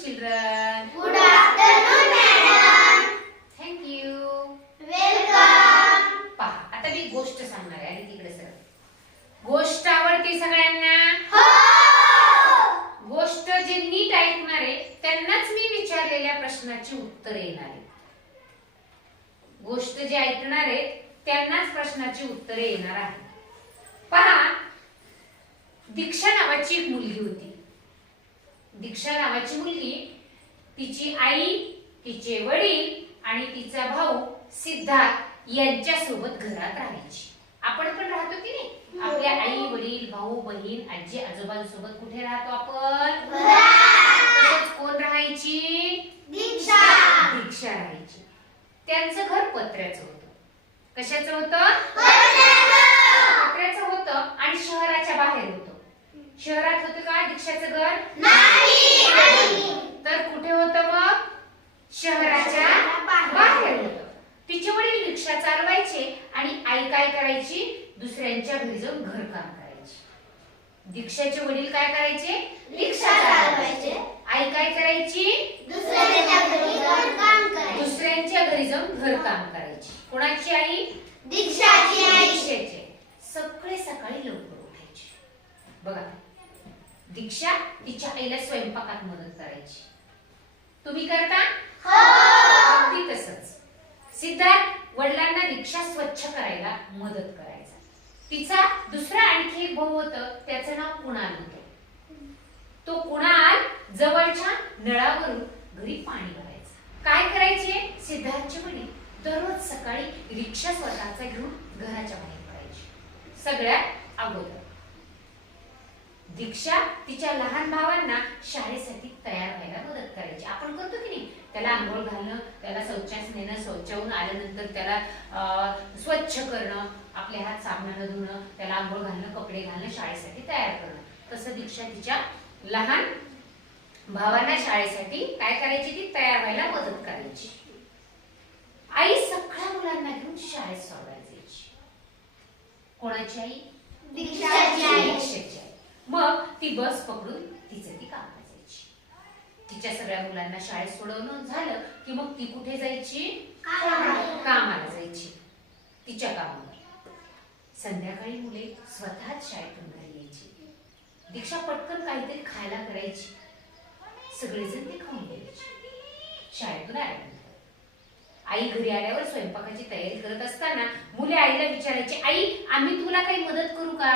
children. Good afternoon, madam. Thank you. Welcome. पहा आता मी गोष्ट सांगणार आहे आणि तिकडे सर. गोष्ट आवडते सगळ्यांना? हो. गोष्ट जे नीट ऐकणार आहे त्यांनाच मी विचारलेल्या प्रश्नाची उत्तरे येणार आहेत. गोष्ट जे ऐकणार आहेत त्यांनाच प्रश्नाची उत्तरे येणार आहेत. पहा, दीक्षा नावाची एक मुलगी होती. दीक्षा नावाची मुलगी, तिची आई, तिचे वडील आणि तिचा भाऊ सिद्धार्थ यांच्या सोबत घरात राहायची. आपण पण राहतो की नाही? आपल्या आई, वडील, भाऊ, बहीण, आजी, आजोबांसोबत कुठे राहतो आपण? घरात. कोण राहायची? दीक्षा. दीक्षा राहायची. त्यांचं घर पत्र्याचं होतं. कशाचं होतं? पत्र्याचं होतं आणि शहराच्या बाहेर होतं. शहरात होतं का दीक्षाचं घर? नाही. तर कुठे होतं मग? शहराच्या बाहेर होतं. तिचे वडील रिक्षा चालवायचे आणि आई काय करायची? दुसऱ्यांच्या घरी जाऊन घरकाम करायची. दीक्षाचे वडील काय करायचे? रिक्षा चालवायचे. आई काय करायची? दुसऱ्याच्या घरी जाऊन काम करायचे. दुसऱ्यांच्या घरी जाऊन घरकाम करायची. कोणाची आई? दीक्षाची आई. दीक्षाचे. सगळे सकाळी लवकर उठायचे. बघा, दीक्षा तिच्या आईला स्वयंपाकात मदत करायची. तुम्ही करता? हो. अगदी तसंच सिद्धार्थ वडिलांना रिक्षा स्वच्छ करायला मदत करायचा. तिचा दुसरा आणखी एक भाऊ होता, त्याचं नाव कुणाल होतं. तो कुणाल जवळच्या नळावरून घरी पाणी भरायचा. काय करायचे सिद्धार्थचे वडील? दररोज सकाळी रिक्षा स्वतःचा घेऊन घराच्या बाहेर पडायची. सगळ्यात अगोदर दीक्षा तिच्या लहान भावांना शाळेसाठी तयार व्हायला मदत करायची. आपण करतो की नाही? त्याला आंघोळ घालणं, त्याला शौचास नेणं, शौचावून आल्यानंतर त्याला स्वच्छ करणं, आपले हात साबणाने धुणं, त्याला आंघोळ घालणं, कपडे घालणं, शाळेसाठी तयार करणं. तसं दीक्षा तिच्या लहान भावांना शाळेसाठी काय करायची? ती तयार व्हायला मदत करायची. आई सगळ्या मुलांना घेऊन शाळेत सोडायला जायची. कोणाची आई? दीक्षाची आई. दीक्षाची आई. मग ती बस पकडून तिचं ती कामाला जायची. तिच्या सगळ्या मुलांना शाळेत सोडवणं झालं की मग ती कुठे जायची? कामाला जायची. तिच्या कामावर. संध्याकाळी मुले स्वतःच शाळेतून घरी यायची. दीक्षा पटकन काहीतरी खायला करायची. सगळेजण ते खाऊन घ्यायचे. शाळेतून आल्यानंतर आई घरी आल्यावर स्वयंपाकाची तयारी करत असताना मुले आईला विचारायची, आई आम्ही तुला काही मदत करू का?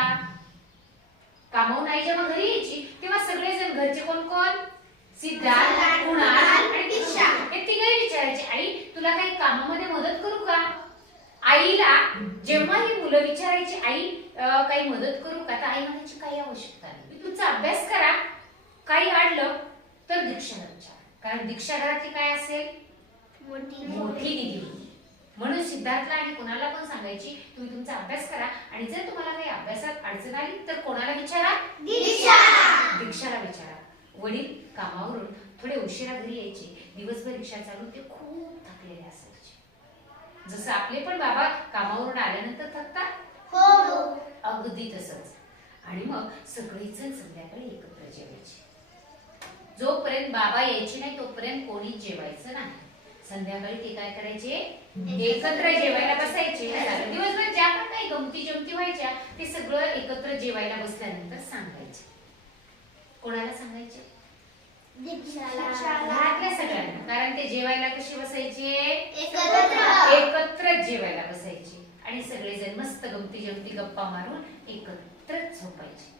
कामावून आई जेव्हा घरी यायची तेव्हा सगळेजण घरचे कोण कोण? सिद्धार्थ, कुणाल आणि दीक्षा हे तिघे विचारायचे, आई तुला काही कामामध्ये मदत करू का? आईला जेव्हा ही मुलं विचारायची, आई काही मदत करू का? तर आई म्हणायची, काही आवश्यकता नाही, तुमचा अभ्यास करा. काही अडलं तर दीक्षाला विचारा. कारण दीक्षा घरातली काय असेल? मोठी दिदी होती. म्हणून सिद्धार्थला आणि कुणाला पण सांगायची, तुम्ही तुमचा अभ्यास करा आणि जर तुम्हाला काही अभ्यासात अडचण आली तर कोणाला विचारा? दीक्षाला विचारा. वडील कामावरून थोडे उशिरा घरी यायचे. दिवसभर रिक्षा चालून ते खूप थकलेले असायचे. जसं आपले पण बाबा कामावरून आल्यानंतर थकतात. हो. अगदी तसंच. आणि मग सगळेजण संध्याकाळी एकत्र जेवायचे. जोपर्यंत बाबा यायचे नाही तोपर्यंत कोणीच जेवायचं नाही. संध्याकाळी ते काय करायचे? एकत्र जेवायला बसायचे. दिवसभर ज्या पण काही गमती जमती व्हायच्या ते सगळं एकत्र जेवायला बसल्यानंतर सांगायचे. कोणाला सांगायचे? घरातल्या सगळ्यांना. कारण ते जेवायला कशी बसायचे? एकत्र जेवायला बसायचे. आणि सगळेजण मस्त गमती जमती गप्पा मारून एकत्र झोपायचे.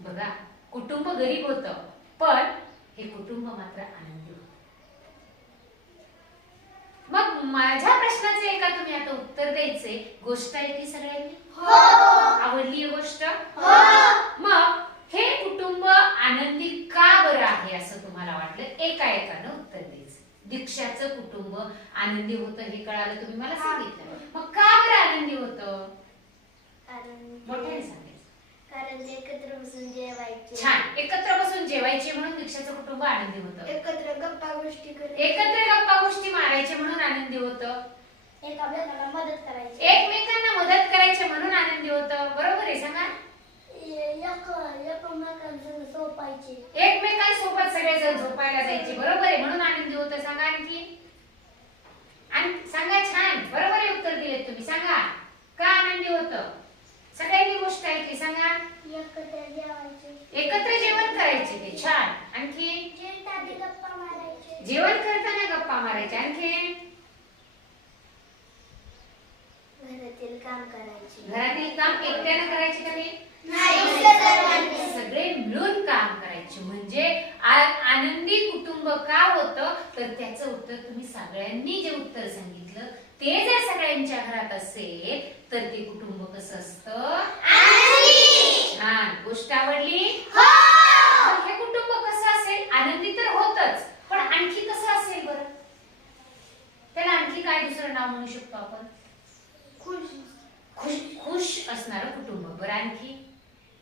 बघा, कुटुंब गरीब होतं पण हे कुटुंब मात्र आनंदी होतं. मग माझ्या प्रश्नाचे एका तुम्ही आता उत्तर द्यायचे. गोष्ट ऐकली सगळ्यांनी? हो. आवडली गोष्ट? हो. मग हे कुटुंब आनंदी का बरं आहे असं तुम्हाला वाटलं? एका एकानं उत्तर द्यायचं. दीक्षाचं कुटुंब आनंदी होतं हे कळालं, तुम्ही मला सांगितलं. मग का बरं आनंदी होतं? मोठ्याने सांगायचं. कारण ते एकत्र बसून जेवायचे. छान. एकत्र बसून जेवायचे म्हणून दीक्षाचं कुटुंब आनंदी होतं. एकत्र गप्पा गोष्टी एकत्र गप्पा गोष्टी मारायचे म्हणून आनंदी होतं. एकमेकांना मदत करायची. एकमेकांना मदत करायचे म्हणून आनंदी होतं. बरोबर आहे? सांगा. एकमेकांसोबत सगळेजण झोपायला जायचे. बरोबर आहे, म्हणून आनंदी होतं. सांगा आणखी. आणि सांगा, छान बरोबर आहे, उत्तर दिले तुम्ही. सांगा का आनंदी होतं. सगळ्यांनी गोष्ट ऐकली. सांगा. एकत्र जेवण करायचे ते. छान. आणखी. जेवण करताना गप्पा मारायचे. आणखी. घरातील काम करायचे. घरातील काम एकट्याने करायचे का नाही? सगळे मिळून काम करायचे. म्हणजे आनंदी कुटुंब का होतं, तर त्याचं उत्तर तुम्ही सगळ्यांनी जे उत्तर सांगितलं ते जर सगळ्यांच्या घरात असेल तर ते कुटुंब कसं असतं? छान. गोष्ट आवडली? हे कुटुंब कसं असेल? आनंदी तर होतच, पण आणखी कसं असेल बरं? त्याला आणखी काय दुसरं नाव म्हणू शकतो आपण? खुश असणारं कुटुंब. बरं, आणखी?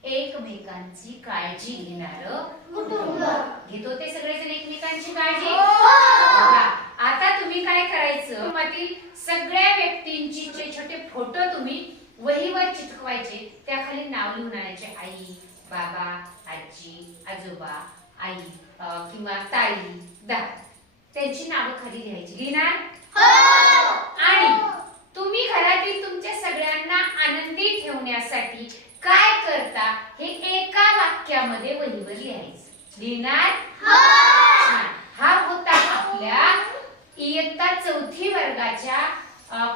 एकमेकांची काळजी घेणारं कुटुंब. घेत होते सगळेजण एकमेकांची काळजी? बघा, आता तुम्ही काय करायचं, कुटुंबातील सगळ्या व्यक्तींची छोटे छोटे फोटो तुम्ही वहीवर चिटकवायचे. त्याखाली नाव लिहून आणायचे. आई, बाबा, आजी, आजोबा, आई किंवा ताई, दादा, त्यांची नावं खाली लिहायची. लिहिणार? आणि तुम्ही घरातील तुमच्या सगळ्यांना आनंदी ठेवण्यासाठी काय करता हे एका वाक्यामध्ये वहीवर लिहायचं. लिहिणार? छान. हा होता आपल्या इयत्ता 4थी वर्गाच्या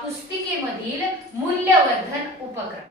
पुस्तिकेमधील मूल्यवर्धन उपक्रम.